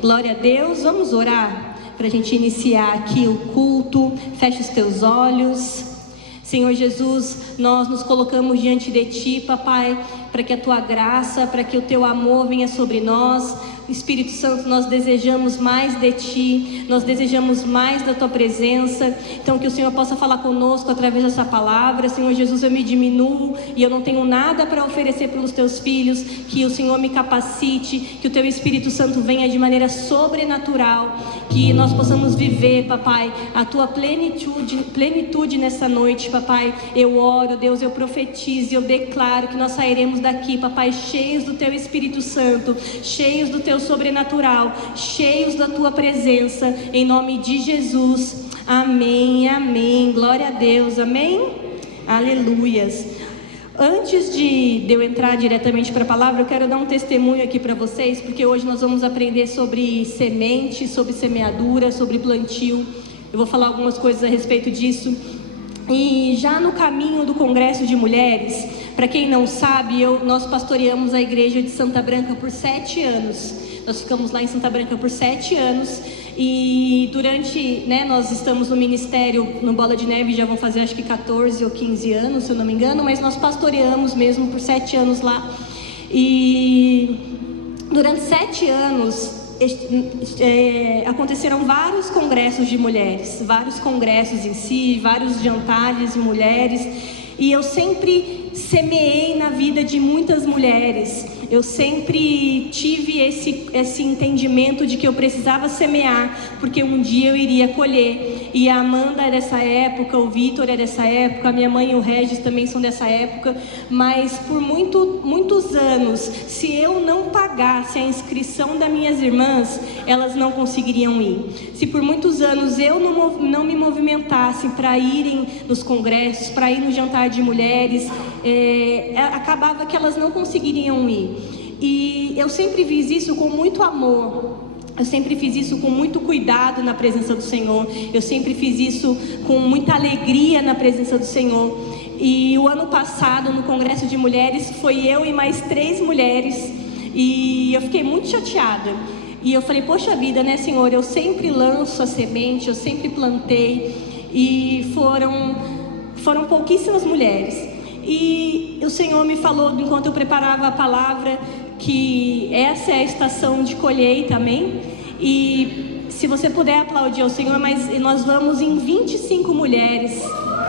Glória a Deus. Vamos orar para a gente iniciar aqui o culto. Feche os teus olhos. Senhor Jesus, nós nos colocamos diante de Ti, Papai, para que a Tua graça, para que o Teu amor venha sobre nós. Espírito Santo, nós desejamos mais de Ti, nós desejamos mais da Tua presença. Então que o Senhor possa falar conosco através dessa palavra. Senhor Jesus, eu me diminuo e eu não tenho nada para oferecer pelos Teus filhos. Que o Senhor me capacite, que o Teu Espírito Santo venha de maneira sobrenatural, que nós possamos viver, Papai, a Tua plenitude nessa noite, Papai. Eu oro, Deus, eu profetizo, eu declaro que nós sairemos daqui, Papai, cheios do Teu Espírito Santo, cheios do Teu sobrenatural, cheios da Tua presença, em nome de Jesus. Amém, amém. Glória a Deus, amém. Aleluias. Antes de eu entrar diretamente para a palavra, eu quero dar um testemunho aqui para vocês, porque hoje nós vamos aprender sobre semente, sobre semeadura, sobre plantio. Eu vou falar algumas coisas a respeito disso. E já no caminho do Congresso de Mulheres, para quem não sabe, nós pastoreamos a igreja de Santa Branca por 7 anos. Nós ficamos lá em Santa Branca por 7 anos. E durante, nós estamos no ministério, no Bola de Neve, já vão fazer acho que 14 ou 15 anos, se eu não me engano. Mas nós pastoreamos mesmo por 7 anos lá. E durante 7 anos... aconteceram vários congressos de mulheres, vários congressos em si, vários jantares de mulheres, e eu sempre semeei na vida de muitas mulheres. Eu sempre tive esse entendimento de que eu precisava semear, porque um dia eu iria colher. E a Amanda é dessa época, o Vitor é dessa época, a minha mãe e o Regis também são dessa época. Mas por muitos anos, se eu não pagasse a inscrição das minhas irmãs, elas não conseguiriam ir. Se por muitos anos eu não me movimentasse para irem nos congressos, para ir no jantar de mulheres, acabava que elas não conseguiriam ir. E eu sempre fiz isso com muito amor. Eu sempre fiz isso com muito cuidado na presença do Senhor. Eu sempre fiz isso com muita alegria na presença do Senhor. E o ano passado, no Congresso de Mulheres, foi eu e mais 3 mulheres. E eu fiquei muito chateada. E eu falei, poxa vida, Senhor? Eu sempre lanço a semente, eu sempre plantei. E foram pouquíssimas mulheres. E o Senhor me falou, enquanto eu preparava a palavra, que essa é a estação de colheita, amém? E se você puder aplaudir ao Senhor, mas nós vamos em 25 mulheres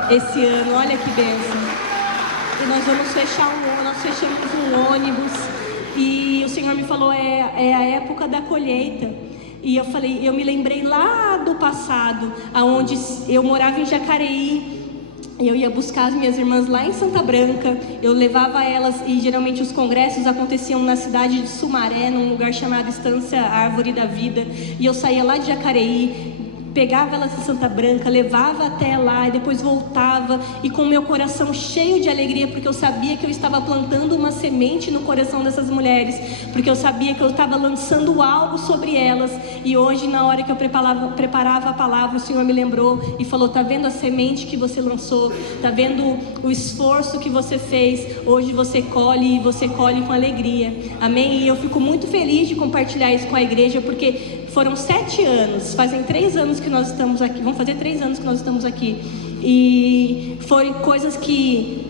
esse ano, olha que bênção. E nós fechamos um ônibus, e o Senhor me falou, é a época da colheita. E eu me lembrei lá do passado, aonde eu morava em Jacareí. Eu ia buscar as minhas irmãs lá em Santa Branca, eu levava elas, e geralmente os congressos aconteciam na cidade de Sumaré, num lugar chamado Estância Árvore da Vida, e eu saía lá de Jacareí, pegava elas em Santa Branca, levava até lá e depois voltava, e com meu coração cheio de alegria, porque eu sabia que eu estava plantando uma semente no coração dessas mulheres, porque eu sabia que eu estava lançando algo sobre elas. E hoje, na hora que eu preparava a palavra, o Senhor me lembrou e falou, tá vendo a semente que você lançou? Tá vendo o esforço que você fez? Hoje você colhe, e você colhe com alegria, amém? E eu fico muito feliz de compartilhar isso com a igreja, porque foram 7 anos, fazem 3 anos que nós estamos aqui, vão fazer 3 anos que nós estamos aqui, e foram coisas que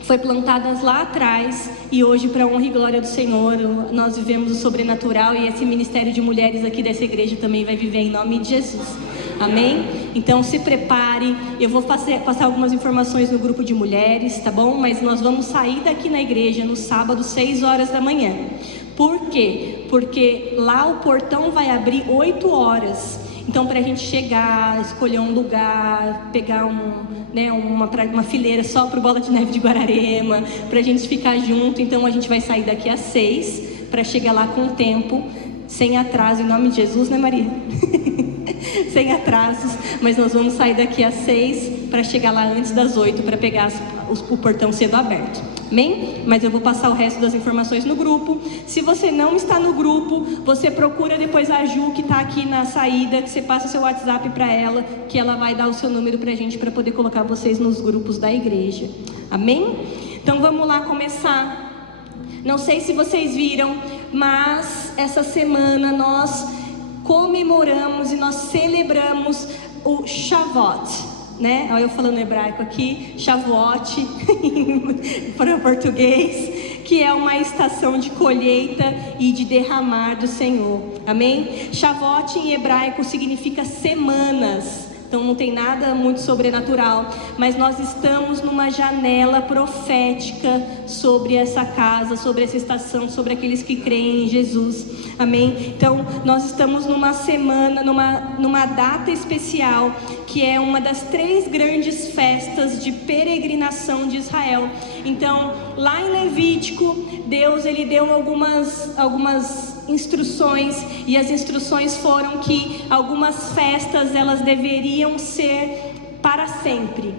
foi plantadas lá atrás, e hoje, para a honra e glória do Senhor, nós vivemos o sobrenatural, e esse ministério de mulheres aqui dessa igreja também vai viver em nome de Jesus, amém? Então se prepare, eu vou passar algumas informações no grupo de mulheres, tá bom? Mas nós vamos sair daqui na igreja no sábado, 6 horas da manhã. Por quê? Porque lá o portão vai abrir 8 horas. Então, para a gente chegar, escolher um lugar, pegar uma fileira só para o Bola de Neve de Guararema, para a gente ficar junto. Então, a gente vai sair daqui às 6 para chegar lá com tempo, sem atraso, em nome de Jesus, né, Maria? Sem atrasos, mas nós vamos sair daqui às 6 para chegar lá antes das 8 para pegar o portão sendo aberto. Amém? Mas eu vou passar o resto das informações no grupo. Se você não está no grupo, você procura depois a Ju, que está aqui na saída, que você passa o seu WhatsApp para ela, que ela vai dar o seu número para a gente, para poder colocar vocês nos grupos da igreja. Amém? Então vamos lá começar. Não sei se vocês viram, mas essa semana nós Shavuot, né? Olha eu falando hebraico aqui, Shavuot para o português, que é uma estação de colheita e de derramar do Senhor, amém? Shavuot em hebraico significa semanas. Então não tem nada muito sobrenatural, mas nós estamos numa janela profética sobre essa casa, sobre essa estação, sobre aqueles que creem em Jesus, amém? Então nós estamos numa semana, numa data especial, que é uma das 3 grandes festas de peregrinação de Israel. Então lá em Levítico, Deus ele deu algumas instruções, e as instruções foram que algumas festas elas deveriam ser para sempre,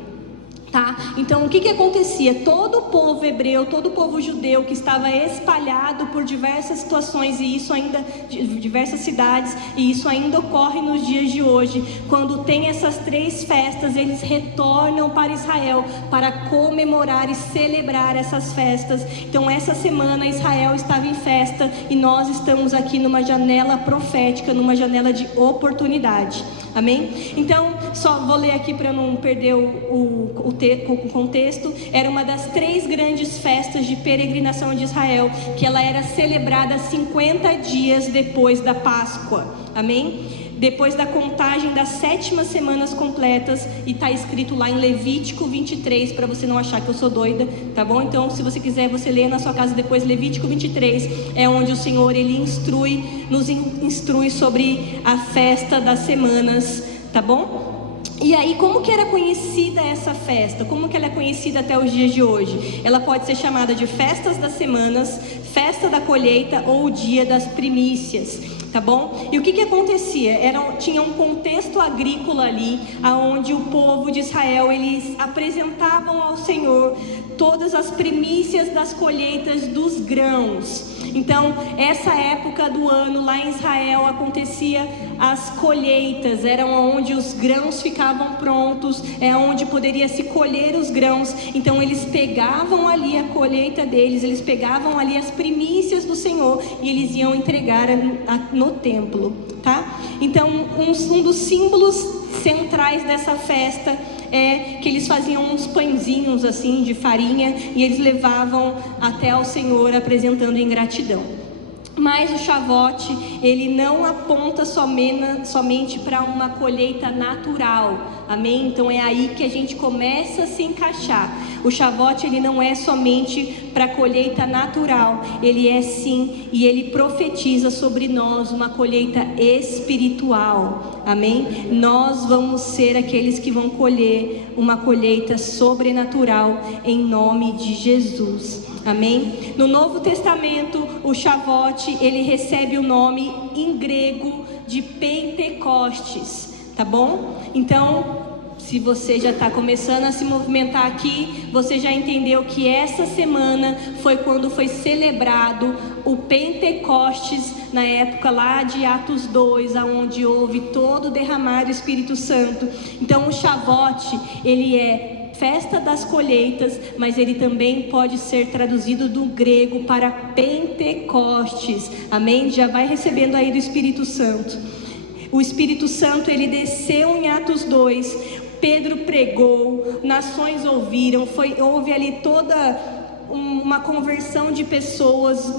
tá? Então o que acontecia? Todo o povo hebreu, todo o povo judeu que estava espalhado por diversas situações, e isso ainda, diversas cidades, e isso ainda ocorre nos dias de hoje. Quando tem essas 3 festas, eles retornam para Israel para comemorar e celebrar essas festas. Então essa semana Israel estava em festa, e nós estamos aqui numa janela profética, numa janela de oportunidade, amém? Então só vou ler aqui para não perder o contexto. Era uma das 3 grandes festas de peregrinação de Israel, que ela era celebrada 50 dias depois da Páscoa, amém? Depois da contagem das 7ª semanas completas, e está escrito lá em Levítico 23, para você não achar que eu sou doida, tá bom? Então se você quiser, você lê na sua casa depois. Levítico 23 é onde o Senhor ele nos instrui sobre a festa das semanas, tá bom? E aí, como que era conhecida essa festa? Como que ela é conhecida até os dias de hoje? Ela pode ser chamada de festas das semanas, festa da colheita ou o dia das primícias, tá bom? E o que acontecia? Tinha um contexto agrícola ali, aonde o povo de Israel, eles apresentavam ao Senhor todas as primícias das colheitas dos grãos. Então, essa época do ano lá em Israel acontecia as colheitas, eram onde os grãos ficavam prontos, é onde poderia se colher os grãos. Então eles pegavam ali a colheita deles, eles pegavam ali as primícias do Senhor e eles iam entregar no templo, tá? Então um dos símbolos centrais dessa festa é que eles faziam uns pãezinhos assim de farinha e eles levavam até ao Senhor apresentando em gratidão. Mas o Shavuot, ele não aponta somente para uma colheita natural, amém? Então é aí que a gente começa a se encaixar. O Shavuot, ele não é somente para colheita natural, ele é sim, e ele profetiza sobre nós uma colheita espiritual, amém? Nós vamos ser aqueles que vão colher uma colheita sobrenatural em nome de Jesus. Amém? No Novo Testamento, o Shavuot, ele recebe o nome em grego de Pentecostes, tá bom? Então, se você já está começando a se movimentar aqui, você já entendeu que essa semana foi quando foi celebrado o Pentecostes, na época lá de Atos 2, onde houve todo o derramar do Espírito Santo. Então o Shavuot, ele é festa das colheitas, mas ele também pode ser traduzido do grego para Pentecostes, amém? Já vai recebendo aí do Espírito Santo. O Espírito Santo, ele desceu em Atos 2, Pedro pregou, nações ouviram, houve ali toda uma conversão de pessoas,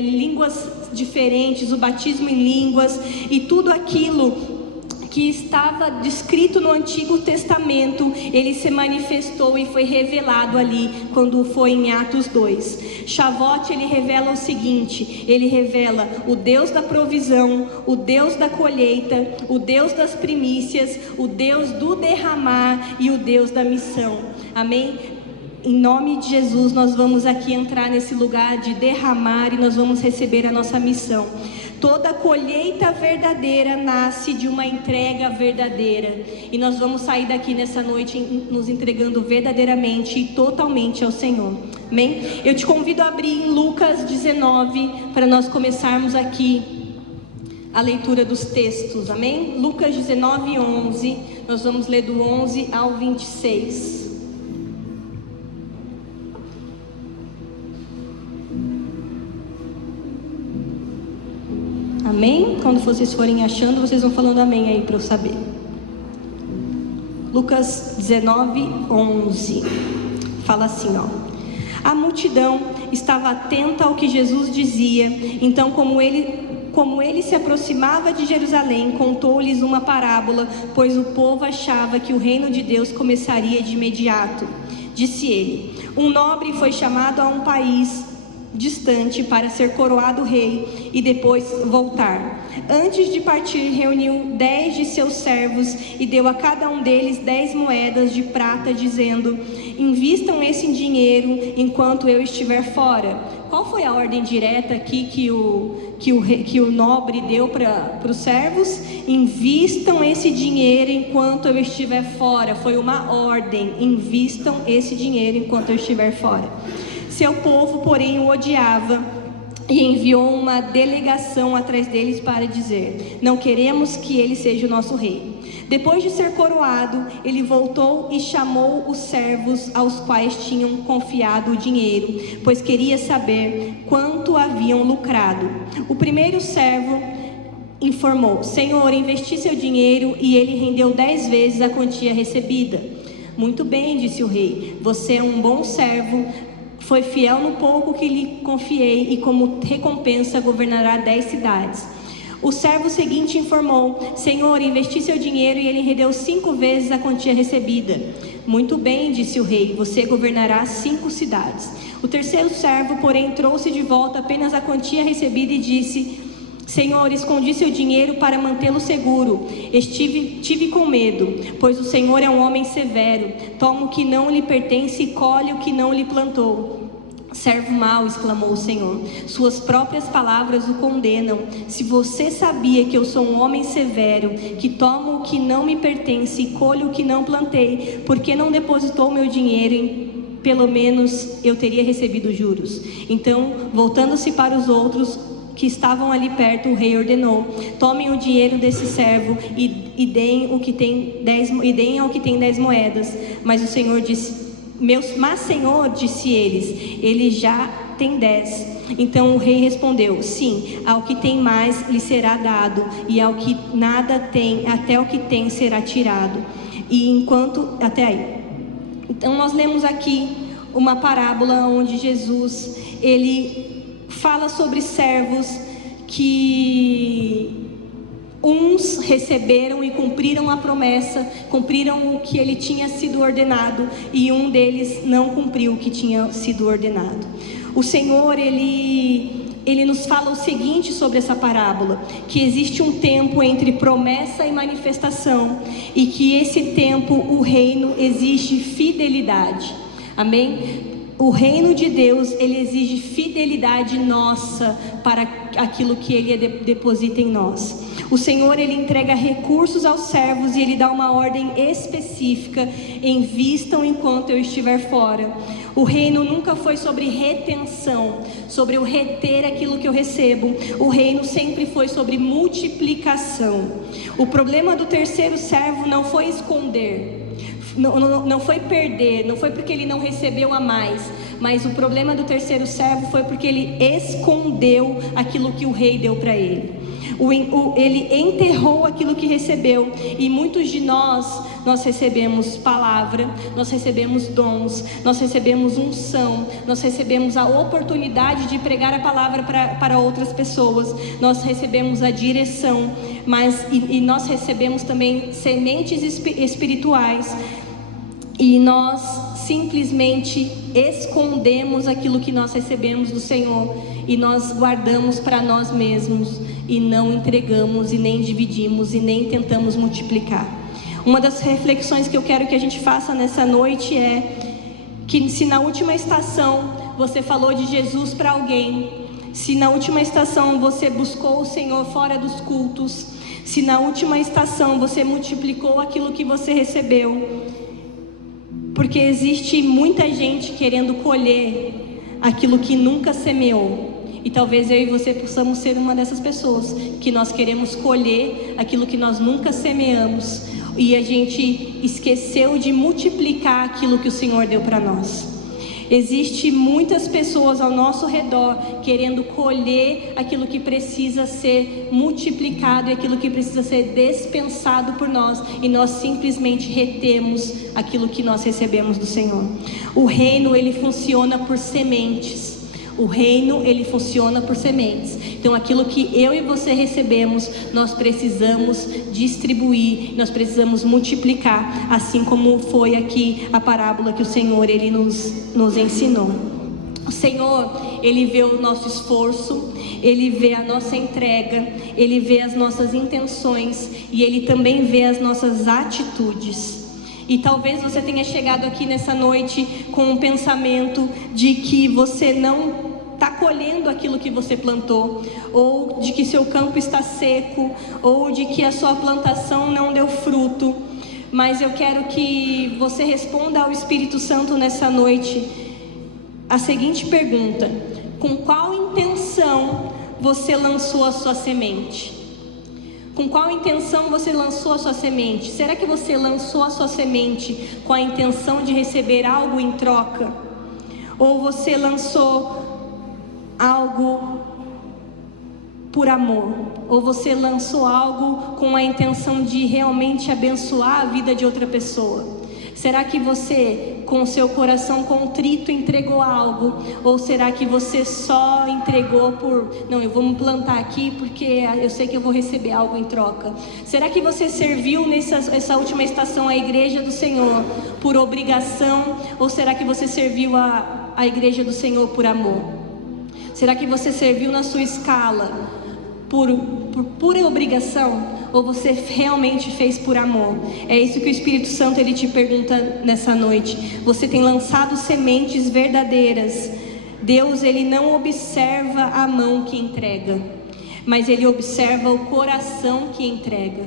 línguas diferentes, o batismo em línguas, e tudo aquilo que estava descrito no Antigo Testamento, ele se manifestou e foi revelado ali, quando foi em Atos 2. Shavuot, ele revela o seguinte, ele revela o Deus da provisão, o Deus da colheita, o Deus das primícias, o Deus do derramar e o Deus da missão, amém? Em nome de Jesus, nós vamos aqui entrar nesse lugar de derramar e nós vamos receber a nossa missão. Toda colheita verdadeira nasce de uma entrega verdadeira. E nós vamos sair daqui nessa noite nos entregando verdadeiramente e totalmente ao Senhor. Amém? Eu te convido a abrir em Lucas 19 para nós começarmos aqui a leitura dos textos. Amém? Lucas 19, 11. Nós vamos ler do 11 ao 26. Amém? Quando vocês forem achando, vocês vão falando amém aí para eu saber. Lucas 19:11. Fala assim, ó: a multidão estava atenta ao que Jesus dizia. Então, como ele se aproximava de Jerusalém, contou-lhes uma parábola, pois o povo achava que o reino de Deus começaria de imediato. Disse ele: um nobre foi chamado a um país distante para ser coroado rei e depois voltar. Antes de partir, reuniu 10 de seus servos e deu a cada um deles 10 moedas de prata, dizendo: invistam esse dinheiro enquanto eu estiver fora. Qual foi a ordem direta aqui que o nobre deu para os servos? Invistam esse dinheiro enquanto eu estiver fora. Foi uma ordem: invistam esse dinheiro enquanto eu estiver fora. Seu povo, porém, o odiava e enviou uma delegação atrás deles para dizer: não queremos que ele seja o nosso rei. Depois de ser coroado, ele voltou e chamou os servos aos quais tinham confiado o dinheiro, pois queria saber quanto haviam lucrado. O primeiro servo informou: Senhor, investi seu dinheiro e ele rendeu 10 vezes a quantia recebida. Muito bem, disse o rei, você é um bom servo. Foi fiel no pouco que lhe confiei e como recompensa governará 10 cidades. O servo seguinte informou: Senhor, investi seu dinheiro e ele rendeu 5 vezes a quantia recebida. Muito bem, disse o rei, você governará 5 cidades. O terceiro servo, porém, trouxe de volta apenas a quantia recebida e disse: Senhor, escondi seu dinheiro para mantê-lo seguro. Tive com medo, pois o Senhor é um homem severo. Toma o que não lhe pertence e colhe o que não lhe plantou. Servo mau, exclamou o Senhor, suas próprias palavras o condenam. Se você sabia que eu sou um homem severo, que tomo o que não me pertence e colho o que não plantei, por que não depositou meu dinheiro? Pelo menos eu teria recebido juros. Então, voltando-se para os outros que estavam ali perto, o rei ordenou: tomem o dinheiro desse servo e deem ao que tem 10 moedas. Mas o Senhor disse: Mas Senhor, disse ele já tem 10. Então o rei respondeu: sim, ao que tem mais lhe será dado, e ao que nada tem, até o que tem será tirado. Até aí. Então nós lemos aqui uma parábola onde Jesus, ele fala sobre servos que uns receberam e cumpriram a promessa, cumpriram o que ele tinha sido ordenado, e um deles não cumpriu o que tinha sido ordenado. O Senhor, ele nos fala o seguinte sobre essa parábola: que existe um tempo entre promessa e manifestação, e que esse tempo, o reino, exige fidelidade. Amém? O reino de Deus, ele exige fidelidade nossa para aquilo que ele deposita em nós. O Senhor, ele entrega recursos aos servos e ele dá uma ordem específica: invistam enquanto eu estiver fora. O reino nunca foi sobre retenção, sobre eu reter aquilo que eu recebo. O reino sempre foi sobre multiplicação. O problema do terceiro servo não foi esconder, não foi perder, não foi porque ele não recebeu a mais, mas o problema do terceiro servo foi porque ele escondeu aquilo que o rei deu para ele. Ele enterrou aquilo que recebeu. E muitos de nós recebemos palavra, nós recebemos dons, nós recebemos unção, nós recebemos a oportunidade de pregar a palavra para outras pessoas, nós recebemos a direção, e nós recebemos também sementes espirituais, e nós simplesmente escondemos aquilo que nós recebemos do Senhor, e nós guardamos para nós mesmos, e não entregamos, e nem dividimos, e nem tentamos multiplicar. Uma das reflexões que eu quero que a gente faça nessa noite é que, se na última estação você falou de Jesus para alguém, se na última estação você buscou o Senhor fora dos cultos, se na última estação você multiplicou aquilo que você recebeu, porque existe muita gente querendo colher aquilo que nunca semeou. E talvez eu e você possamos ser uma dessas pessoas, que nós queremos colher aquilo que nós nunca semeamos, e a gente esqueceu de multiplicar aquilo que o Senhor deu para nós. Existem muitas pessoas ao nosso redor querendo colher aquilo que precisa ser multiplicado e aquilo que precisa ser dispensado por nós, e nós simplesmente retemos aquilo que nós recebemos do Senhor. O reino, ele funciona por sementes. O reino, ele funciona por sementes. Então aquilo que eu e você recebemos, nós precisamos distribuir, nós precisamos multiplicar, assim como foi aqui a parábola que o Senhor, ele nos ensinou. O Senhor, ele vê o nosso esforço, ele vê a nossa entrega, ele vê as nossas intenções e ele também vê as nossas atitudes. E talvez você tenha chegado aqui nessa noite com um pensamento de que você não está colhendo aquilo que você plantou, ou de que seu campo está seco, ou de que a sua plantação não deu fruto. Mas eu quero que você responda ao Espírito Santo nessa noite a seguinte pergunta: com qual intenção você lançou a sua semente? Com qual intenção você lançou a sua semente? Será que você lançou a sua semente com a intenção de receber algo em troca? Ou você lançou algo por amor? Ou você lançou algo com a intenção de realmente abençoar a vida de outra pessoa? Será que você, com seu coração contrito, entregou algo? Ou será que você só entregou por, não, eu vou me plantar aqui porque eu sei que eu vou receber algo em troca? Será que você serviu essa última estação à igreja do Senhor por obrigação? Ou será que você serviu a igreja do Senhor por amor? Será que você serviu na sua escala por pura obrigação? Ou você realmente fez por amor? É isso que o Espírito Santo, ele te pergunta nessa noite. Você tem lançado sementes verdadeiras? Deus, ele não observa a mão que entrega, mas ele observa o coração que entrega.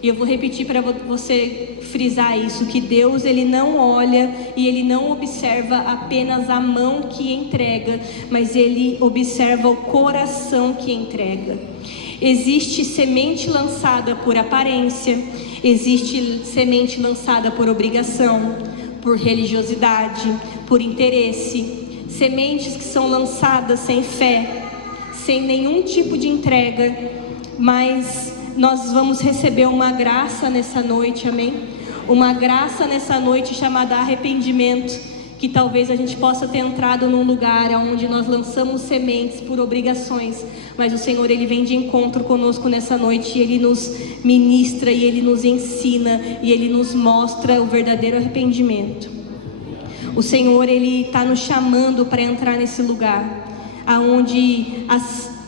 E eu vou repetir para você frisar isso, que Deus, ele não olha e ele não observa apenas a mão que entrega, mas ele observa o coração que entrega. Existe semente lançada por aparência, existe semente lançada por obrigação, por religiosidade, por interesse, sementes que são lançadas sem fé, sem nenhum tipo de entrega, mas nós vamos receber uma graça nessa noite, amém? Uma graça nessa noite chamada arrependimento, que talvez a gente possa ter entrado num lugar onde nós lançamos sementes por obrigações, mas o Senhor, ele vem de encontro conosco nessa noite, e ele nos ministra, e ele nos ensina, e ele nos mostra o verdadeiro arrependimento. O Senhor, ele está nos chamando para entrar nesse lugar, aonde as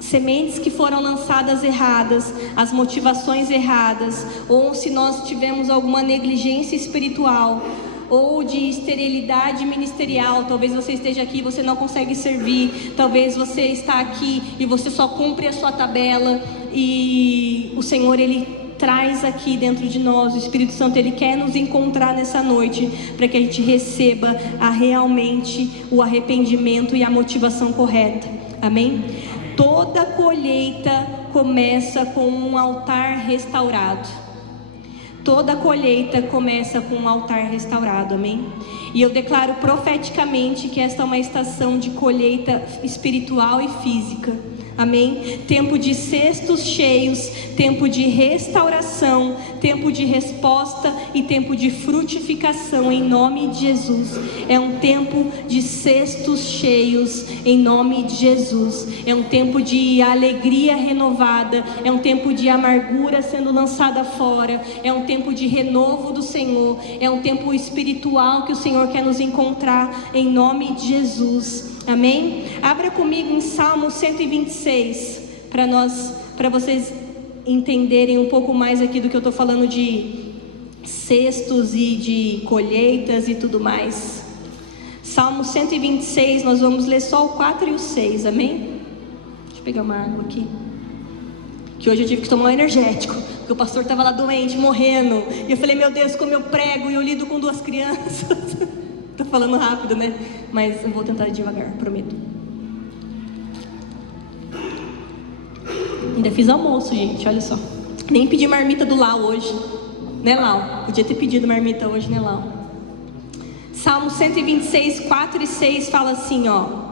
sementes que foram lançadas erradas, as motivações erradas, ou se nós tivemos alguma negligência espiritual, ou de esterilidade ministerial, talvez você esteja aqui e você não consegue servir, talvez você está aqui e você só cumpre a sua tabela, e o Senhor, ele traz aqui dentro de nós, o Espírito Santo, ele quer nos encontrar nessa noite, para que a gente receba realmente o arrependimento e a motivação correta, amém? Toda colheita começa com um altar restaurado. Toda colheita começa com um altar restaurado, amém? E eu declaro profeticamente que esta é uma estação de colheita espiritual e física, amém? Tempo de cestos cheios, tempo de restauração, tempo de resposta e tempo de frutificação em nome de Jesus. É um tempo de cestos cheios em nome de Jesus. É um tempo de alegria renovada, é um tempo de amargura sendo lançada fora, é um tempo de renovo do Senhor, é um tempo espiritual que o Senhor quer nos encontrar em nome de Jesus. Amém? Abra comigo em Salmo 126, para vocês entenderem um pouco mais aqui do que eu estou falando de cestos e de colheitas e tudo mais. Salmo 126, nós vamos ler só o 4 e o 6, amém? Deixa eu pegar uma água aqui, que hoje eu tive que tomar um energético, porque o pastor estava lá doente, morrendo, e eu falei, meu Deus, como eu prego e eu lido com 2 crianças. Tô falando rápido, né? Mas eu vou tentar devagar, prometo. Ainda fiz almoço, gente, olha só. Nem pedi marmita do Lau hoje, né, Lau? Podia ter pedido marmita hoje, né, Lau? Salmo 126, 4 e 6 fala assim, ó: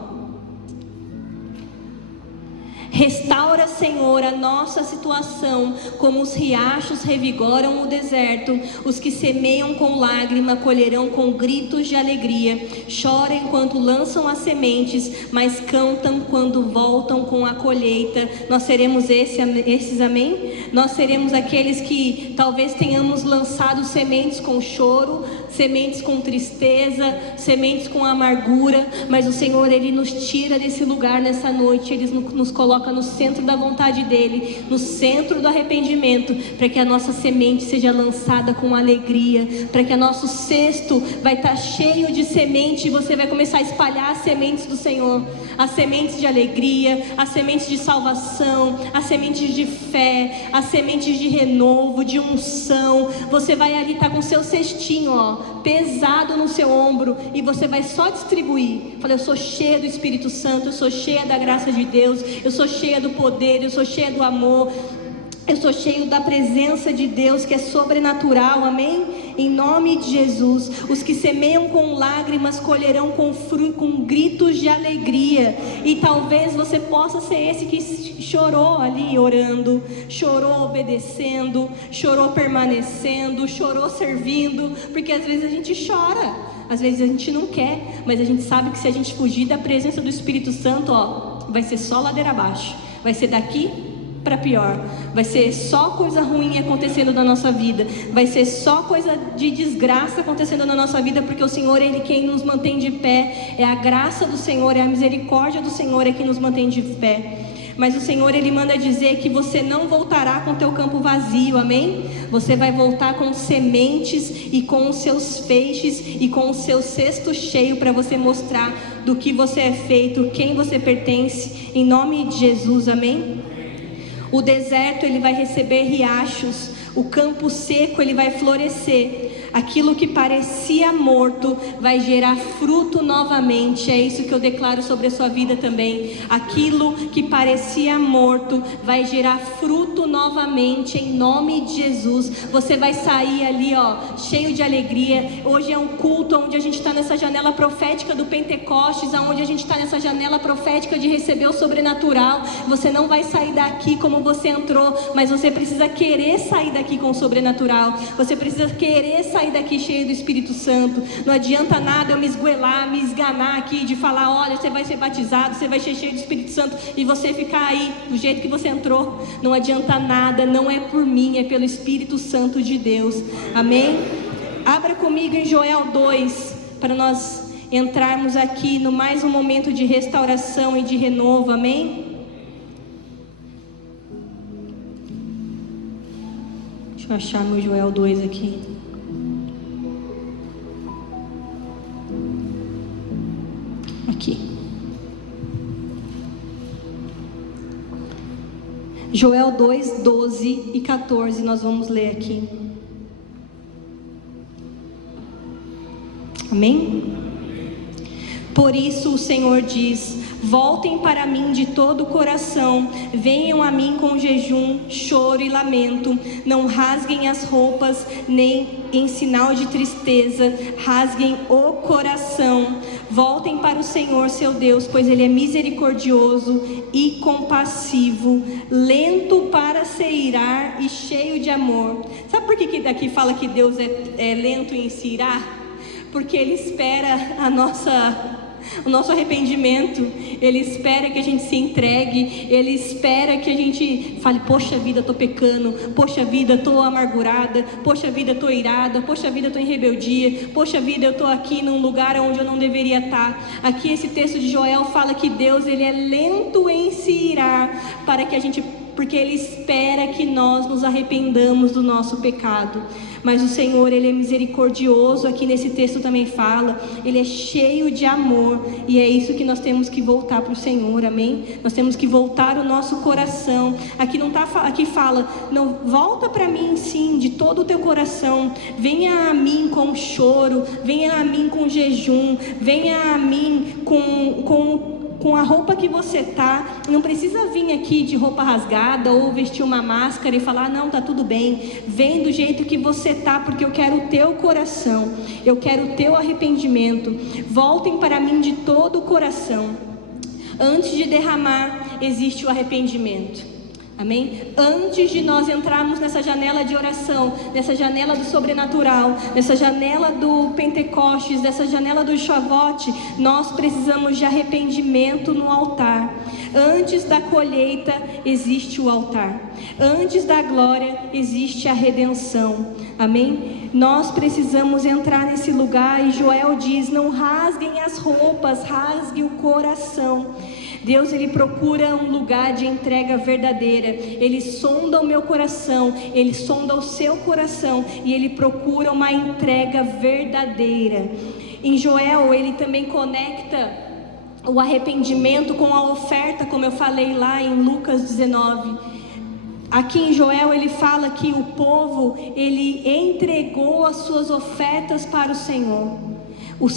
restaura, Senhor, a nossa situação, como os riachos revigoram o deserto. Os que semeiam com lágrima colherão com gritos de alegria. Choram enquanto lançam as sementes, mas cantam quando voltam com a colheita. Nós seremos esses, amém? Nós seremos aqueles que talvez tenhamos lançado sementes com choro, sementes com tristeza, sementes com amargura, mas o Senhor, Ele nos tira desse lugar nessa noite. Ele nos coloca no centro da vontade dEle, no centro do arrependimento, para que a nossa semente seja lançada com alegria, para que o nosso cesto vai estar cheio de semente, e você vai começar a espalhar as sementes do Senhor, as sementes de alegria, as sementes de salvação, as sementes de fé, as sementes de renovo, de unção. Você vai ali estar com o seu cestinho, ó, pesado no seu ombro, e você vai só distribuir. Fala: eu sou cheia do Espírito Santo, eu sou cheia da graça de Deus, eu sou cheia do poder, eu sou cheia do amor, eu sou cheio da presença de Deus, que é sobrenatural, amém? Em nome de Jesus. Os que semeiam com lágrimas colherão com gritos de alegria. E talvez você possa ser esse que chorou ali orando, chorou obedecendo, chorou permanecendo, chorou servindo, porque às vezes a gente chora, às vezes a gente não quer, mas a gente sabe que se a gente fugir da presença do Espírito Santo, ó, vai ser só ladeira abaixo, vai ser daqui para pior, vai ser só coisa ruim acontecendo na nossa vida, vai ser só coisa de desgraça acontecendo na nossa vida, porque o Senhor, Ele quem nos mantém de pé, é a graça do Senhor, é a misericórdia do Senhor é que nos mantém de pé. Mas o Senhor, Ele manda dizer que você não voltará com o teu campo vazio, amém? Você vai voltar com sementes e com os seus feixes e com o seu cesto cheio, para você mostrar do que você é feito, quem você pertence, em nome de Jesus, amém? O deserto, ele vai receber riachos, o campo seco, ele vai florescer. Aquilo que parecia morto vai gerar fruto novamente. É isso que eu declaro sobre a sua vida também. Aquilo que parecia morto vai gerar fruto novamente, em nome de Jesus. Você vai sair ali, ó, cheio de alegria. Hoje é um culto onde a gente está nessa janela profética do Pentecostes, onde a gente está nessa janela profética de receber o sobrenatural. Você não vai sair daqui como você entrou, mas você precisa querer sair daqui com o sobrenatural. Você precisa querer sair daqui cheio do Espírito Santo. Não adianta nada eu me esgoelar, me esganar aqui de falar: olha, você vai ser batizado, você vai ser cheio do Espírito Santo, e você ficar aí do jeito que você entrou. Não adianta nada, não é por mim, é pelo Espírito Santo de Deus, amém? Abra comigo em Joel 2, para nós entrarmos aqui no mais um momento de restauração e de renovo, amém? Deixa eu achar meu Joel 2 aqui. Aqui. Joel 2, 12 e 14, nós vamos ler aqui. Amém? Por isso o Senhor diz: voltem para mim de todo o coração, venham a mim com jejum, choro e lamento. Não rasguem as roupas, nem em sinal de tristeza, rasguem o coração. Voltem para o Senhor seu Deus, pois Ele é misericordioso e compassivo, lento para se irar e cheio de amor. Sabe por que daqui fala que Deus é lento em se irar? Porque Ele espera o nosso arrependimento. Ele espera que a gente se entregue. Ele espera que a gente fale: poxa vida, estou pecando, poxa vida, estou amargurada, poxa vida, estou irada, poxa vida, estou em rebeldia, poxa vida, eu estou aqui num lugar onde eu não deveria estar. Aqui esse texto de Joel fala que Deus, Ele é lento em se irar, para que a gente, porque Ele espera que nós nos arrependamos do nosso pecado. Mas o Senhor, Ele é misericordioso. Aqui nesse texto também fala, Ele é cheio de amor, e é isso que nós temos que voltar para o Senhor, amém? Nós temos que voltar o nosso coração. Aqui não tá, aqui fala: não, volta para mim sim, de todo o teu coração, venha a mim com choro, venha a mim com jejum, venha a mim com com a roupa que você tá. Não precisa vir aqui de roupa rasgada ou vestir uma máscara e falar, não, tá tudo bem. Vem do jeito que você tá, porque eu quero o teu coração, eu quero o teu arrependimento. Voltem para mim de todo o coração. Antes de derramar, existe o arrependimento. Amém? Antes de nós entrarmos nessa janela de oração, nessa janela do sobrenatural, nessa janela do Pentecostes, nessa janela do Shavuot, nós precisamos de arrependimento no altar. Antes da colheita existe o altar. Antes da glória existe a redenção. Amém? Nós precisamos entrar nesse lugar, e Joel diz, não rasguem as roupas, rasgue o coração. Deus, Ele procura um lugar de entrega verdadeira. Ele sonda o meu coração, Ele sonda o seu coração, e Ele procura uma entrega verdadeira. Em Joel, Ele também conecta o arrependimento com a oferta, como eu falei lá em Lucas 19. Aqui em Joel ele fala que o povo, ele entregou as suas ofertas para o Senhor.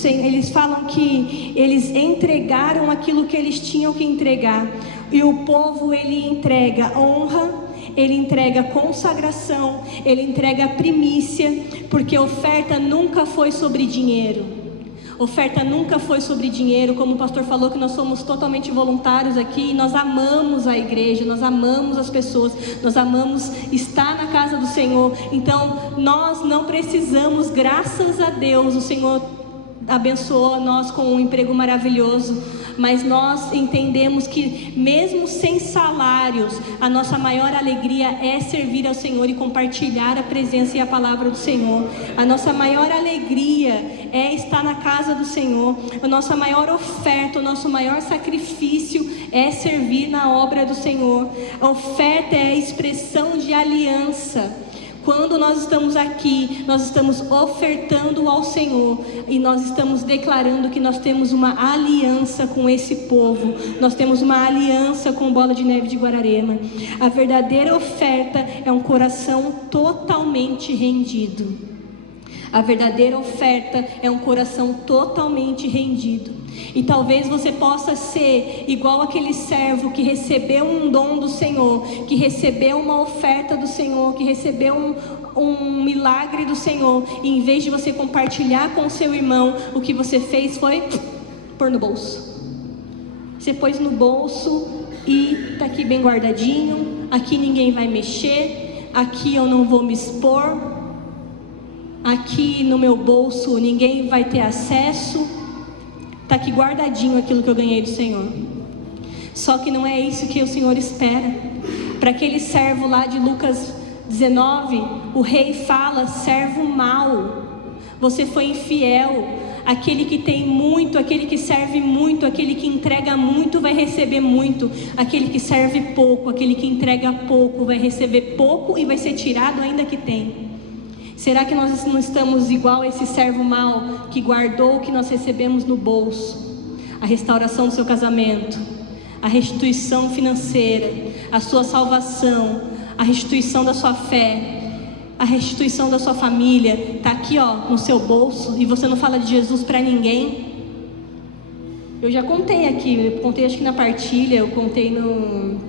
Eles falam que eles entregaram aquilo que eles tinham que entregar. E o povo, ele entrega honra, ele entrega consagração, ele entrega primícia, porque oferta nunca foi sobre dinheiro. Oferta nunca foi sobre dinheiro, como o pastor falou, que nós somos totalmente voluntários aqui, nós amamos a igreja, nós amamos as pessoas, nós amamos estar na casa do Senhor. Então nós não precisamos, graças a Deus, o Senhor abençoou nós com um emprego maravilhoso, mas nós entendemos que mesmo sem salários, a nossa maior alegria é servir ao Senhor e compartilhar a presença e a palavra do Senhor. A nossa maior alegria é estar na casa do Senhor. A nossa maior oferta, o nosso maior sacrifício é servir na obra do Senhor. A oferta é a expressão de aliança. Quando nós estamos aqui, nós estamos ofertando ao Senhor, e nós estamos declarando que nós temos uma aliança com esse povo, nós temos uma aliança com Bola de Neve de Guararema. A verdadeira oferta é um coração totalmente rendido. A verdadeira oferta é um coração totalmente rendido. E talvez você possa ser igual aquele servo que recebeu um dom do Senhor, que recebeu uma oferta do Senhor, que recebeu um milagre do Senhor, e em vez de você compartilhar com o seu irmão, o que você fez foi pôr no bolso. Você pôs no bolso e está aqui bem guardadinho, aqui ninguém vai mexer, aqui eu não vou me expor, aqui no meu bolso ninguém vai ter acesso. Está aqui guardadinho aquilo que eu ganhei do Senhor. Só que não é isso que o Senhor espera. Para aquele servo lá de Lucas 19, o rei fala, servo mau, você foi infiel. Aquele que tem muito, aquele que serve muito, aquele que entrega muito vai receber muito. Aquele que serve pouco, aquele que entrega pouco vai receber pouco e vai ser tirado ainda que tem. Será que nós não estamos igual a esse servo mau que guardou o que nós recebemos no bolso? A restauração do seu casamento, a restituição financeira, a sua salvação, a restituição da sua fé, a restituição da sua família, está aqui no seu bolso, e você não fala de Jesus para ninguém. Eu já contei aqui, eu contei acho que na partilha, eu contei no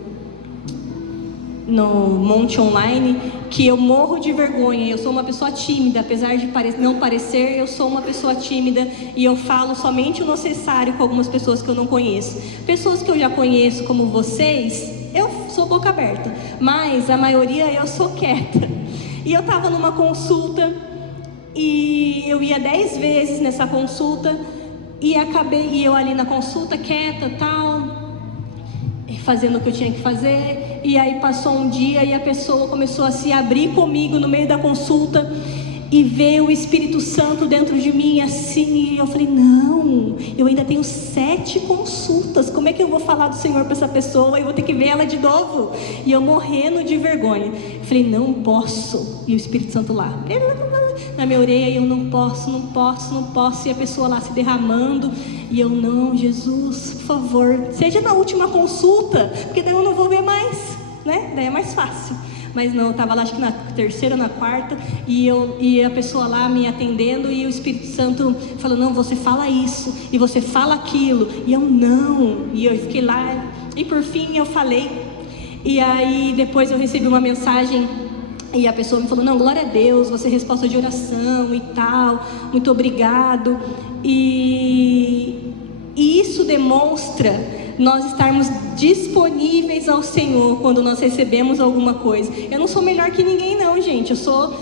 Monte Online, que eu morro de vergonha. Eu sou uma pessoa tímida, apesar de não parecer, eu sou uma pessoa tímida, e eu falo somente o necessário com algumas pessoas que eu não conheço. Pessoas que eu já conheço, como vocês, eu sou boca aberta, mas a maioria eu sou quieta. E eu estava numa consulta, e eu ia 10 vezes nessa consulta, e eu ali na consulta, quieta, tal, fazendo o que eu tinha que fazer. E aí passou um dia e a pessoa começou a se abrir comigo no meio da consulta, e veio o Espírito Santo dentro de mim assim, e eu falei, não, eu ainda tenho 7 consultas, como é que eu vou falar do Senhor para essa pessoa? Eu vou ter que ver ela de novo. E eu morrendo de vergonha, eu falei, não posso. E o Espírito Santo lá na minha orelha, e eu não posso, e a pessoa lá se derramando, e eu, não, Jesus, por favor, seja na última consulta, porque daí eu não vou ver mais, né? Daí é mais fácil. Mas não, eu estava lá acho que na terceira ou na quarta, e a pessoa lá me atendendo, e o Espírito Santo falou, não, você fala isso, e você fala aquilo, e eu não, e eu fiquei lá, e por fim eu falei, e aí depois eu recebi uma mensagem, e a pessoa me falou, não, glória a Deus, você é resposta de oração e tal, muito obrigado, e isso demonstra nós estarmos disponíveis ao Senhor quando nós recebemos alguma coisa. Eu não sou melhor que ninguém não, gente.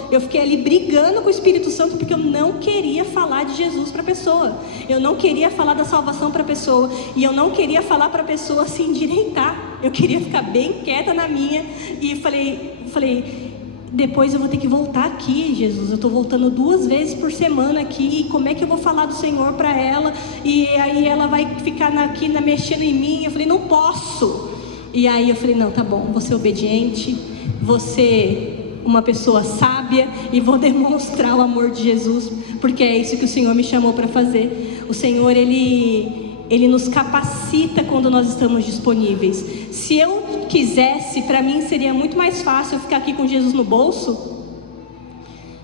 Eu fiquei ali brigando com o Espírito Santo porque eu não queria falar de Jesus para a pessoa. Eu não queria falar da salvação para a pessoa. E eu não queria falar para a pessoa se endireitar. Eu queria ficar bem quieta na minha. E falei, depois eu vou ter que voltar aqui, Jesus, eu estou voltando 2 vezes por semana aqui, e como é que eu vou falar do Senhor para ela, e aí ela vai ficar aqui mexendo em mim? Eu falei, não posso. E aí eu falei, não, tá bom, vou ser obediente, vou ser uma pessoa sábia, e vou demonstrar o amor de Jesus, porque é isso que o Senhor me chamou para fazer. O Senhor, Ele nos capacita quando nós estamos disponíveis. Se eu quisesse, para mim seria muito mais fácil eu ficar aqui com Jesus no bolso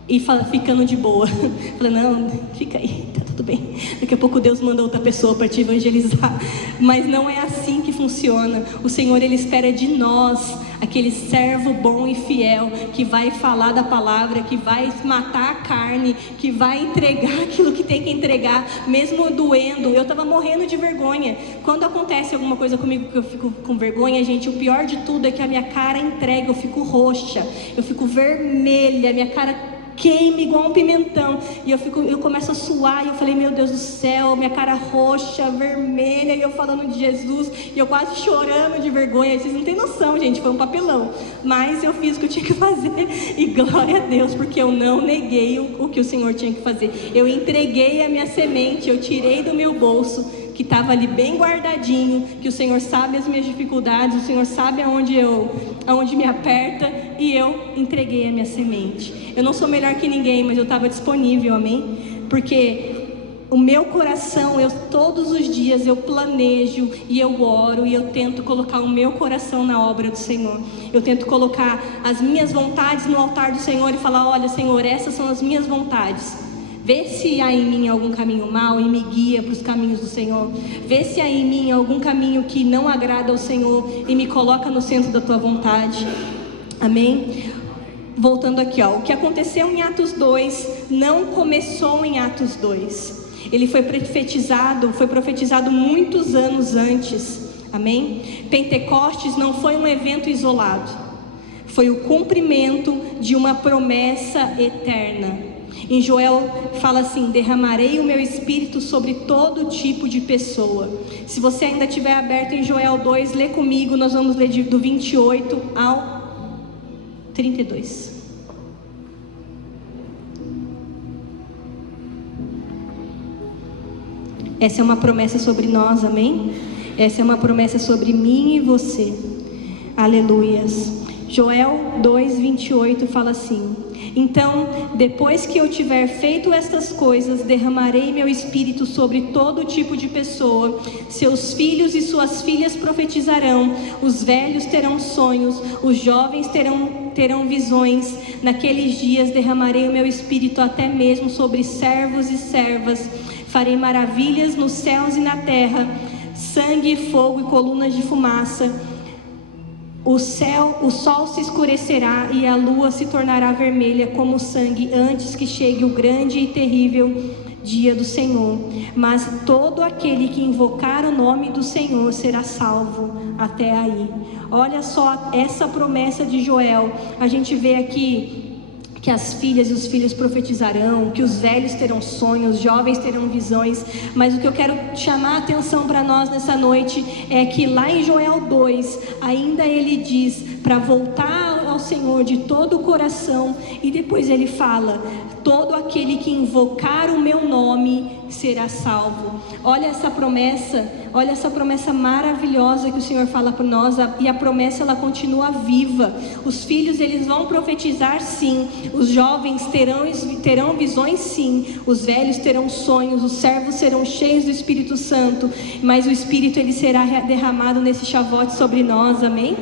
e ficando de boa. Falei, não, fica aí, tá tudo bem. Daqui a pouco Deus manda outra pessoa para te evangelizar. Mas não é assim que funciona. O Senhor, Ele espera de nós aquele servo bom e fiel, que vai falar da palavra, que vai matar a carne, que vai entregar aquilo que tem que entregar, mesmo doendo. Eu estava morrendo de vergonha. Quando acontece alguma coisa comigo que eu fico com vergonha, gente, o pior de tudo é que a minha cara entrega, eu fico roxa, eu fico vermelha, minha cara queima igual um pimentão, e eu começo a suar, e eu falei, meu Deus do céu, minha cara roxa, vermelha, e eu falando de Jesus, e eu quase chorando de vergonha. Vocês não têm noção, gente, foi um papelão, mas eu fiz o que eu tinha que fazer, e glória a Deus, porque eu não neguei o que o Senhor tinha que fazer. Eu entreguei a minha semente, eu tirei do meu bolso, que estava ali bem guardadinho, que o Senhor sabe as minhas dificuldades, o Senhor sabe aonde me aperta, e eu entreguei a minha semente. Eu não sou melhor que ninguém, mas eu estava disponível, amém? Porque o meu coração, todos os dias eu planejo e eu oro, e eu tento colocar o meu coração na obra do Senhor. Eu tento colocar as minhas vontades no altar do Senhor e falar, olha, Senhor, essas são as minhas vontades. Vê se há em mim algum caminho mau e me guia para os caminhos do Senhor. Vê se há em mim algum caminho que não agrada ao Senhor e me coloca no centro da tua vontade. Amém? Voltando aqui, o que aconteceu em Atos 2 não começou em Atos 2. Ele foi profetizado muitos anos antes. Amém? Pentecostes não foi um evento isolado. Foi o cumprimento de uma promessa eterna. Em Joel fala assim, derramarei o meu espírito sobre todo tipo de pessoa. Se você ainda estiver aberto em Joel 2, lê comigo, nós vamos ler do 28 ao 32. Essa é uma promessa sobre nós, amém? Essa é uma promessa sobre mim e você. Aleluias. Joel 2, 28 fala assim, então, depois que eu tiver feito estas coisas, derramarei meu espírito sobre todo tipo de pessoa. Seus filhos e suas filhas profetizarão, os velhos terão sonhos, os jovens terão visões. Naqueles dias derramarei o meu espírito até mesmo sobre servos e servas. Farei maravilhas nos céus e na terra, sangue e fogo e colunas de fumaça. O sol se escurecerá e a lua se tornará vermelha como sangue antes que chegue o grande e terrível dia do Senhor. Mas todo aquele que invocar o nome do Senhor será salvo até aí. Olha só essa promessa de Joel. A gente vê aqui que as filhas e os filhos profetizarão, que os velhos terão sonhos, os jovens terão visões. Mas o que eu quero chamar a atenção para nós nessa noite é que lá em Joel 2, ainda ele diz para voltar ao Senhor de todo o coração, e depois ele fala, todo aquele que invocar o meu nome será salvo. Olha essa promessa maravilhosa que o Senhor fala para nós, e a promessa ela continua viva. Os filhos eles vão profetizar sim, os jovens terão visões sim, os velhos terão sonhos, os servos serão cheios do Espírito Santo, mas o Espírito ele será derramado nesse chavote sobre nós, amém?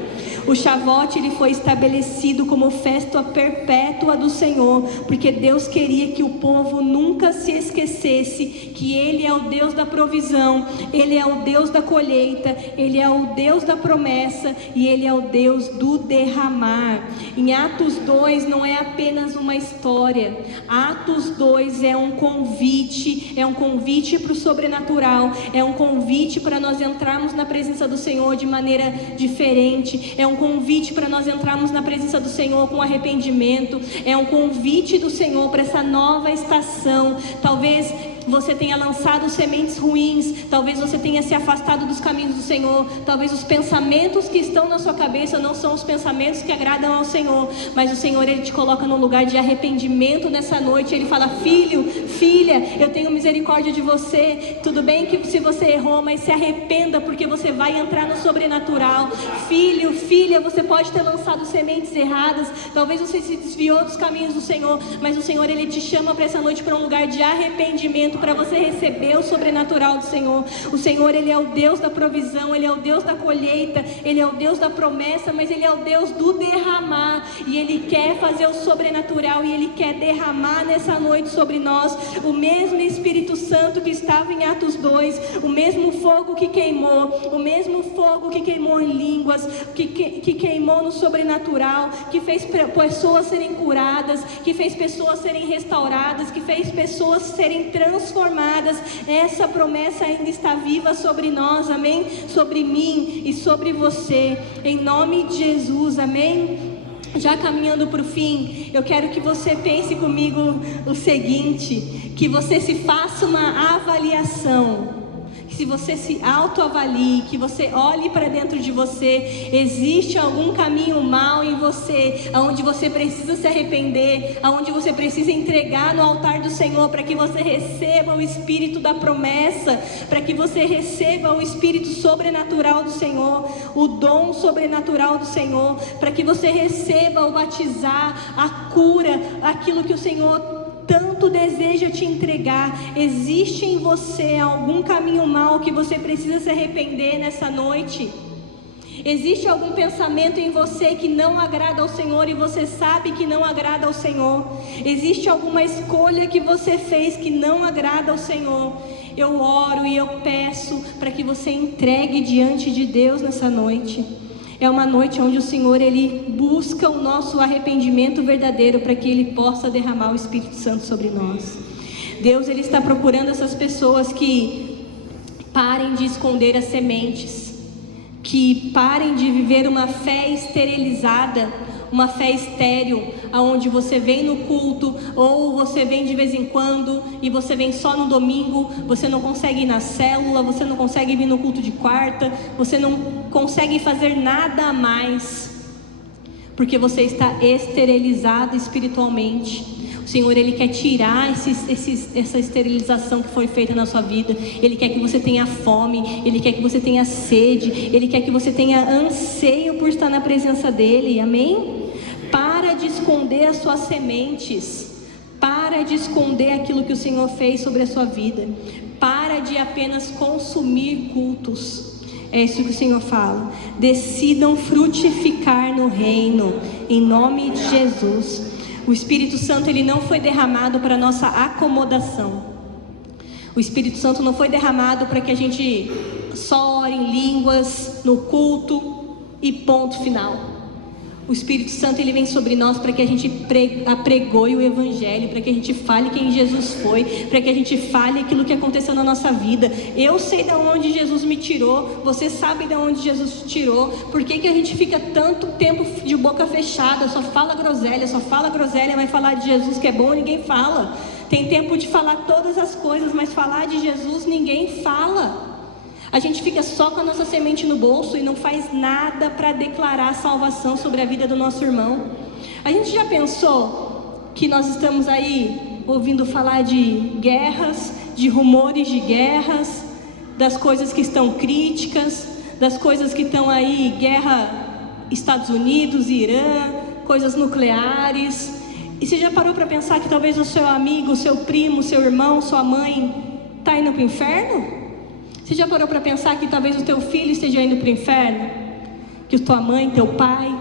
O Shavuot, ele foi estabelecido como festa perpétua do Senhor, porque Deus queria que o povo nunca se esquecesse que Ele é o Deus da provisão, Ele é o Deus da colheita, Ele é o Deus da promessa e Ele é o Deus do derramar. Em Atos 2 não é apenas uma história, Atos 2 é um convite para o sobrenatural, é um convite para nós entrarmos na presença do Senhor de maneira diferente, é um convite para nós entrarmos na presença do Senhor com arrependimento, é um convite do Senhor para essa nova estação. Talvez você tenha lançado sementes ruins, talvez você tenha se afastado dos caminhos do Senhor, talvez os pensamentos que estão na sua cabeça não são os pensamentos que agradam ao Senhor, mas o Senhor, Ele te coloca num lugar de arrependimento nessa noite. Ele fala: filho, filha, eu tenho misericórdia de você, tudo bem que se você errou, mas se arrependa, porque você vai entrar no sobrenatural. Filho, filha, você pode ter lançado sementes erradas, talvez você se desviou dos caminhos do Senhor, mas o Senhor, Ele te chama para essa noite, para um lugar de arrependimento, para você receber o sobrenatural do Senhor. O Senhor, Ele é o Deus da provisão, Ele é o Deus da colheita, Ele é o Deus da promessa, mas Ele é o Deus do derramar, e Ele quer fazer o sobrenatural, e Ele quer derramar nessa noite sobre nós o mesmo Espírito Santo que estava em Atos 2, o mesmo fogo que queimou, o mesmo fogo que queimou em línguas, que queimou no sobrenatural, que fez pessoas serem curadas, que fez pessoas serem restauradas, que fez pessoas serem transformadas. Essa promessa ainda está viva sobre nós, amém? Sobre mim e sobre você, em nome de Jesus, amém? Já caminhando para o fim, eu quero que você pense comigo o seguinte, que você se faça uma avaliação, que você se autoavalie, que você olhe para dentro de você. Existe algum caminho mau em você, aonde você precisa se arrepender, aonde você precisa entregar no altar do Senhor, para que você receba o Espírito da promessa, para que você receba o Espírito sobrenatural do Senhor, o dom sobrenatural do Senhor, para que você receba o batizar, a cura, aquilo que o Senhor tanto deseja te entregar. Existe em você algum caminho mau que você precisa se arrepender nessa noite? Existe algum pensamento em você que não agrada ao Senhor e você sabe que não agrada ao Senhor? Existe alguma escolha que você fez que não agrada ao Senhor? Eu oro e eu peço para que você entregue diante de Deus nessa noite. É uma noite onde o Senhor, Ele busca o nosso arrependimento verdadeiro, para que Ele possa derramar o Espírito Santo sobre nós. Deus, Ele está procurando essas pessoas que parem de esconder as sementes, que parem de viver uma fé esterilizada, uma fé estéril, aonde você vem no culto, ou você vem de vez em quando, e você vem só no domingo, você não consegue ir na célula, você não consegue vir no culto de quarta, você não consegue fazer nada a mais, porque você está esterilizado espiritualmente. O Senhor, Ele quer tirar essa esterilização que foi feita na sua vida. Ele quer que você tenha fome, Ele quer que você tenha sede, Ele quer que você tenha anseio por estar na presença dEle, amém? Para de esconder as suas sementes, para de esconder aquilo que o Senhor fez sobre a sua vida, para de apenas consumir cultos. É isso que o Senhor fala. Decidam frutificar no reino, em nome de Jesus. O Espírito Santo, ele não foi derramado para nossa acomodação. O Espírito Santo não foi derramado para que a gente só ore em línguas no culto e ponto final. O Espírito Santo, ele vem sobre nós para que a gente apregoe o Evangelho, para que a gente fale quem Jesus foi, para que a gente fale aquilo que aconteceu na nossa vida. Eu sei de onde Jesus me tirou, você sabe de onde Jesus te tirou. Por que a gente fica tanto tempo de boca fechada, só fala groselha, vai falar de Jesus que é bom, ninguém fala. Tem tempo de falar todas as coisas, mas falar de Jesus ninguém fala. A gente fica só com a nossa semente no bolso e não faz nada para declarar salvação sobre a vida do nosso irmão. A gente já pensou que nós estamos aí ouvindo falar de guerras, de rumores de guerras, das coisas que estão críticas, das coisas que estão aí, guerra Estados Unidos, Irã, coisas nucleares. E você já parou para pensar que talvez o seu amigo, o seu primo, o seu irmão, sua mãe está indo para o inferno? Você já parou para pensar que talvez o teu filho esteja indo para o inferno? que tua mãe, teu pai.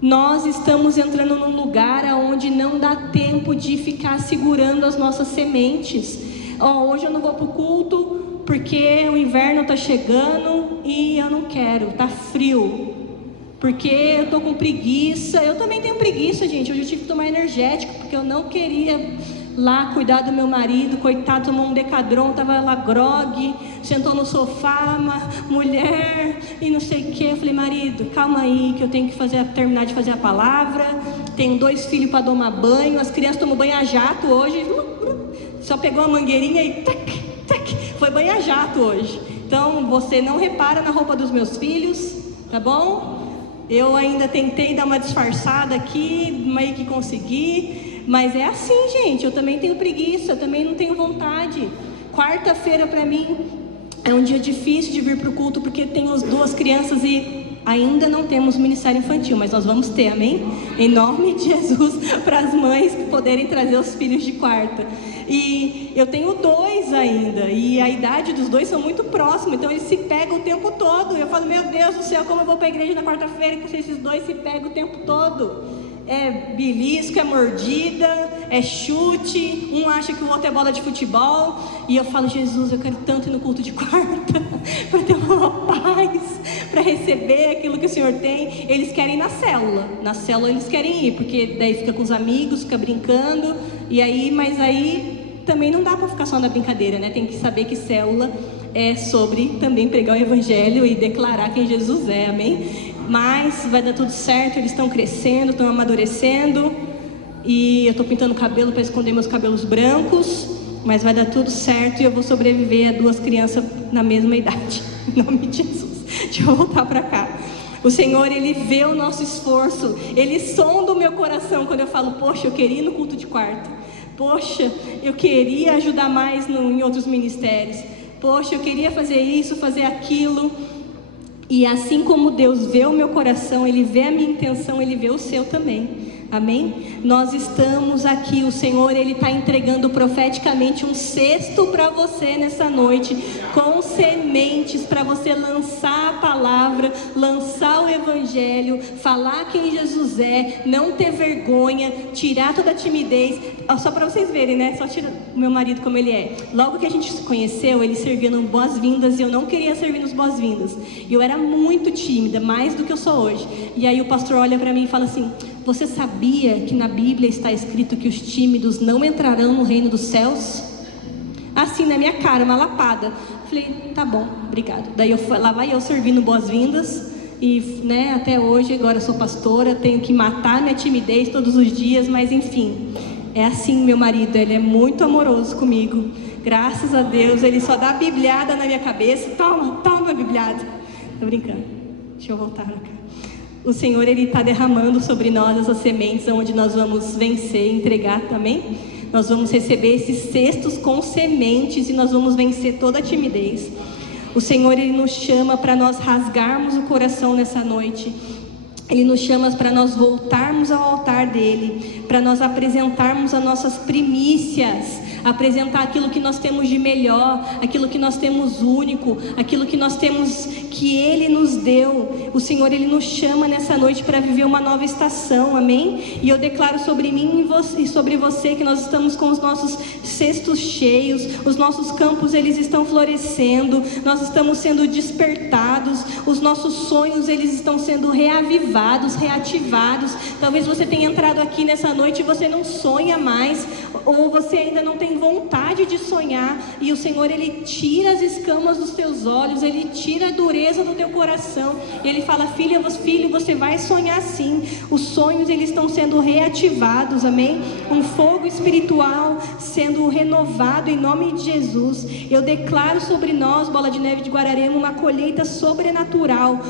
Nós estamos entrando num lugar onde não dá tempo de ficar segurando as nossas sementes. Hoje eu não vou para o culto porque o inverno está chegando e eu não quero, está frio. Porque eu estou com preguiça. Eu também tenho preguiça, gente. Hoje eu tive que tomar energético porque eu não queria lá cuidar do meu marido, coitado, tomou um Decadron, estava lá grogue, sentou no sofá, mulher, e não sei o que. Eu falei, marido, calma aí, que eu tenho que terminar de fazer a palavra, tenho 2 filhos para tomar banho, as crianças tomam banho a jato hoje, só pegou a mangueirinha e tac, tac, foi banho a jato hoje. Então, você não repara na roupa dos meus filhos, tá bom? Eu ainda tentei dar uma disfarçada aqui, meio que consegui. Mas é assim, gente, eu também tenho preguiça, eu também não tenho vontade. Quarta-feira para mim é um dia difícil de vir para o culto, porque tenho as 2 crianças e ainda não temos ministério infantil, mas nós vamos ter, amém? Em nome de Jesus, para as mães poderem trazer os filhos de quarta. E eu tenho 2 ainda, e a idade dos 2 são muito próximos, então eles se pegam o tempo todo. Eu falo, meu Deus do céu, como eu vou para a igreja na quarta-feira que esses 2 se pegam o tempo todo? É belisco, é mordida, é chute, um acha que o outro é bola de futebol, e eu falo, Jesus, eu quero tanto ir no culto de quarta, para ter uma paz, para receber aquilo que o Senhor tem. Eles querem ir na célula eles querem ir, porque daí fica com os amigos, fica brincando, e aí, mas aí também não dá para ficar só na brincadeira, né? Tem que saber que célula é sobre também pregar o evangelho e declarar quem Jesus é, amém? Mas vai dar tudo certo, eles estão crescendo, estão amadurecendo. E eu estou pintando o cabelo para esconder meus cabelos brancos. Mas vai dar tudo certo e eu vou sobreviver a 2 crianças na mesma idade. Em nome de Jesus. Deixa eu voltar para cá. O Senhor, Ele vê o nosso esforço. Ele sonda o meu coração quando eu falo, poxa, eu queria ir no culto de quarta. Poxa, eu queria ajudar mais em outros ministérios. Poxa, eu queria fazer isso, fazer aquilo. E assim como Deus vê o meu coração, Ele vê a minha intenção, Ele vê o seu também. Amém? Nós estamos aqui, o Senhor, Ele está entregando profeticamente um cesto para você nessa noite, com sementes para você lançar a palavra, lançar o evangelho, falar quem Jesus é, não ter vergonha, tirar toda a timidez. Só para vocês verem, né? Só tira o meu marido como ele é. Logo que a gente se conheceu, ele servia no boas-vindas e eu não queria servir nos boas-vindas. E eu era muito tímida, mais do que eu sou hoje. E aí o pastor olha para mim e fala assim, você sabia que na Bíblia está escrito que os tímidos não entrarão no reino dos céus? Assim, na minha cara, uma lapada. Falei, tá bom, obrigado. Daí lá vai eu servindo boas-vindas. E né, até hoje, agora eu sou pastora, tenho que matar minha timidez todos os dias, mas enfim. É assim, meu marido, ele é muito amoroso comigo. Graças a Deus, ele só dá bibliada na minha cabeça. Toma bibliada. Tô brincando. Deixa eu voltar pra cá. O Senhor, Ele está derramando sobre nós essas sementes onde nós vamos vencer, entregar também. Nós vamos receber esses cestos com sementes e nós vamos vencer toda a timidez. O Senhor, Ele nos chama para nós rasgarmos o coração nessa noite. Ele nos chama para nós voltarmos ao altar dEle, para nós apresentarmos as nossas primícias, apresentar aquilo que nós temos de melhor, aquilo que nós temos único, aquilo que nós temos, que Ele nos deu. O Senhor, Ele nos chama nessa noite para viver uma nova estação, amém? E eu declaro sobre mim e sobre você que nós estamos com os nossos cestos cheios, os nossos campos, eles estão florescendo, nós estamos sendo despertados, os nossos sonhos, eles estão sendo reavivados, reativados. Talvez você tenha entrado aqui nessa noite e você não sonha mais, ou você ainda não tem vontade de sonhar, e o Senhor, Ele tira as escamas dos teus olhos, Ele tira a dureza do teu coração, e Ele fala, filho, você vai sonhar sim. Os sonhos, eles estão sendo reativados, amém? Um fogo espiritual sendo renovado em nome de Jesus. Eu declaro sobre nós, Bola de Neve de Guararema, uma colheita sobrenatural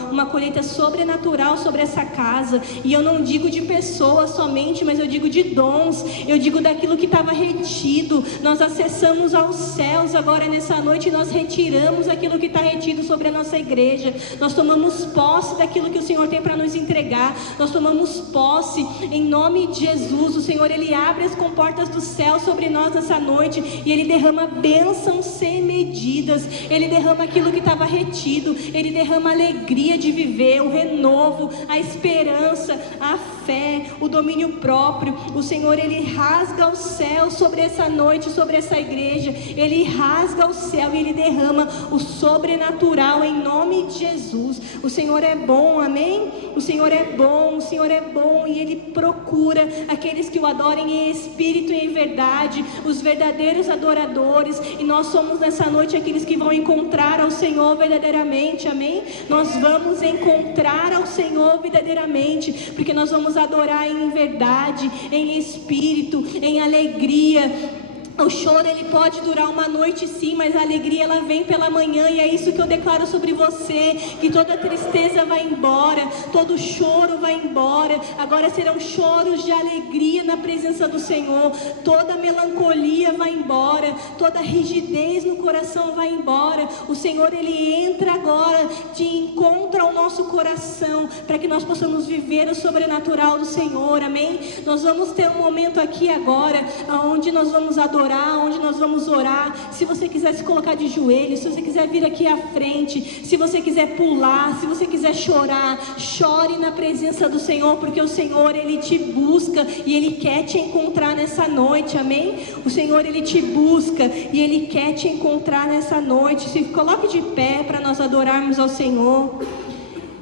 sobre essa casa, e eu não digo de pessoas somente, mas eu digo de dons, eu digo daquilo que estava retido. Nós acessamos aos céus agora nessa noite, e nós retiramos aquilo que está retido sobre a nossa igreja. Nós tomamos posse daquilo que o Senhor tem para nos entregar, nós tomamos posse em nome de Jesus. O Senhor, Ele abre as comportas do céu sobre nós nessa noite e Ele derrama bênçãos sem medidas. Ele derrama aquilo que estava retido. Ele derrama a alegria de viver, o renovo, a esperança, a fé, o domínio próprio. O Senhor, Ele rasga o céu sobre essa noite, sobre essa igreja. Ele rasga o céu e Ele derrama o sobrenatural em nome de Jesus. O Senhor é bom, amém? O Senhor é bom, o Senhor é bom, e Ele procura aqueles que o adorem em espírito e em verdade, os verdadeiros adoradores. E nós somos nessa noite aqueles que vão encontrar ao Senhor verdadeiramente, amém? Nós vamos encontrar ao Senhor verdadeiramente, porque nós vamos adorar em verdade, em espírito, em alegria. O choro, ele pode durar uma noite sim, mas a alegria, ela vem pela manhã. E é isso que eu declaro sobre você, que toda tristeza vai embora, todo choro vai embora. Agora serão choros de alegria na presença do Senhor. Toda melancolia vai embora, toda rigidez no coração vai embora. O Senhor, Ele entra agora de encontro ao nosso coração, para que nós possamos viver o sobrenatural do Senhor, amém? Nós vamos ter um momento aqui agora, onde nós vamos adorar, onde nós vamos orar. Se você quiser se colocar de joelhos, se você quiser vir aqui à frente, se você quiser pular, se você quiser chorar, chore na presença do Senhor, porque o Senhor, Ele te busca e Ele quer te encontrar nessa noite, amém? O Senhor, Ele te busca e Ele quer te encontrar nessa noite. Se coloque de pé para nós adorarmos ao Senhor.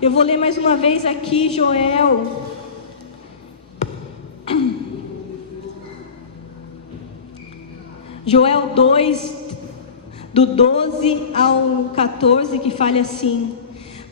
Eu vou ler mais uma vez aqui, Joel. Joel 2, do 12 ao 14, que fala assim: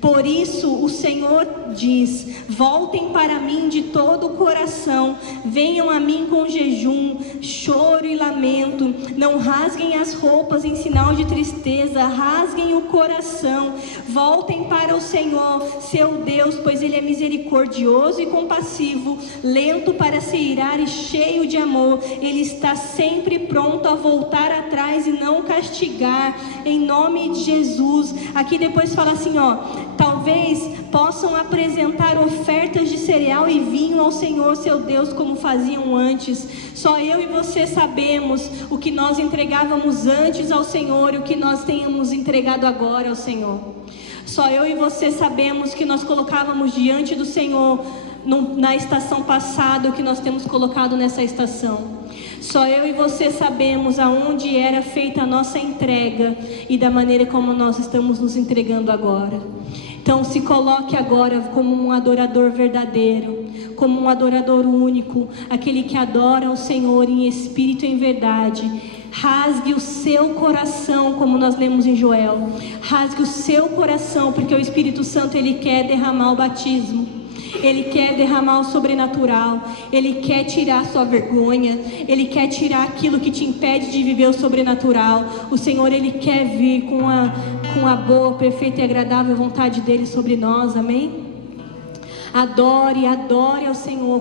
por isso o Senhor diz: voltem para mim de todo o coração, venham a mim com jejum, choro e lamento, não rasguem as roupas em sinal de tristeza, rasguem o coração, voltem para o Senhor, seu Deus, pois Ele é misericordioso e compassivo, lento para se irar e cheio de amor. Ele está sempre pronto a voltar atrás e não castigar, em nome de Jesus. Aqui depois fala assim, ó: talvez possam apresentar ofertas de cereal e vinho ao Senhor seu Deus como faziam antes. Só eu e você sabemos o que nós entregávamos antes ao Senhor e o que nós tenhamos entregado agora ao Senhor. Só eu e você sabemos que nós colocávamos diante do Senhor na estação passada o que nós temos colocado nessa estação. Só eu e você sabemos aonde era feita a nossa entrega e da maneira como nós estamos nos entregando agora. Então se coloque agora como um adorador verdadeiro, como um adorador único, aquele que adora o Senhor em espírito e em verdade. Rasgue o seu coração, como nós lemos em Joel. Rasgue o seu coração, porque o Espírito Santo, ele quer derramar o batismo. Ele quer derramar o sobrenatural. Ele quer tirar a sua vergonha. Ele quer tirar aquilo que te impede de viver o sobrenatural. O Senhor, Ele quer vir com a boa, perfeita e agradável vontade dEle sobre nós, amém? Adore, adore ao Senhor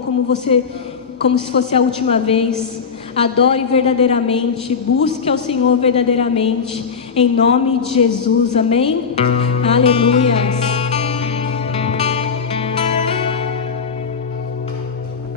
como se fosse a última vez. Adore verdadeiramente, busque ao Senhor verdadeiramente, em nome de Jesus, amém? Aleluias.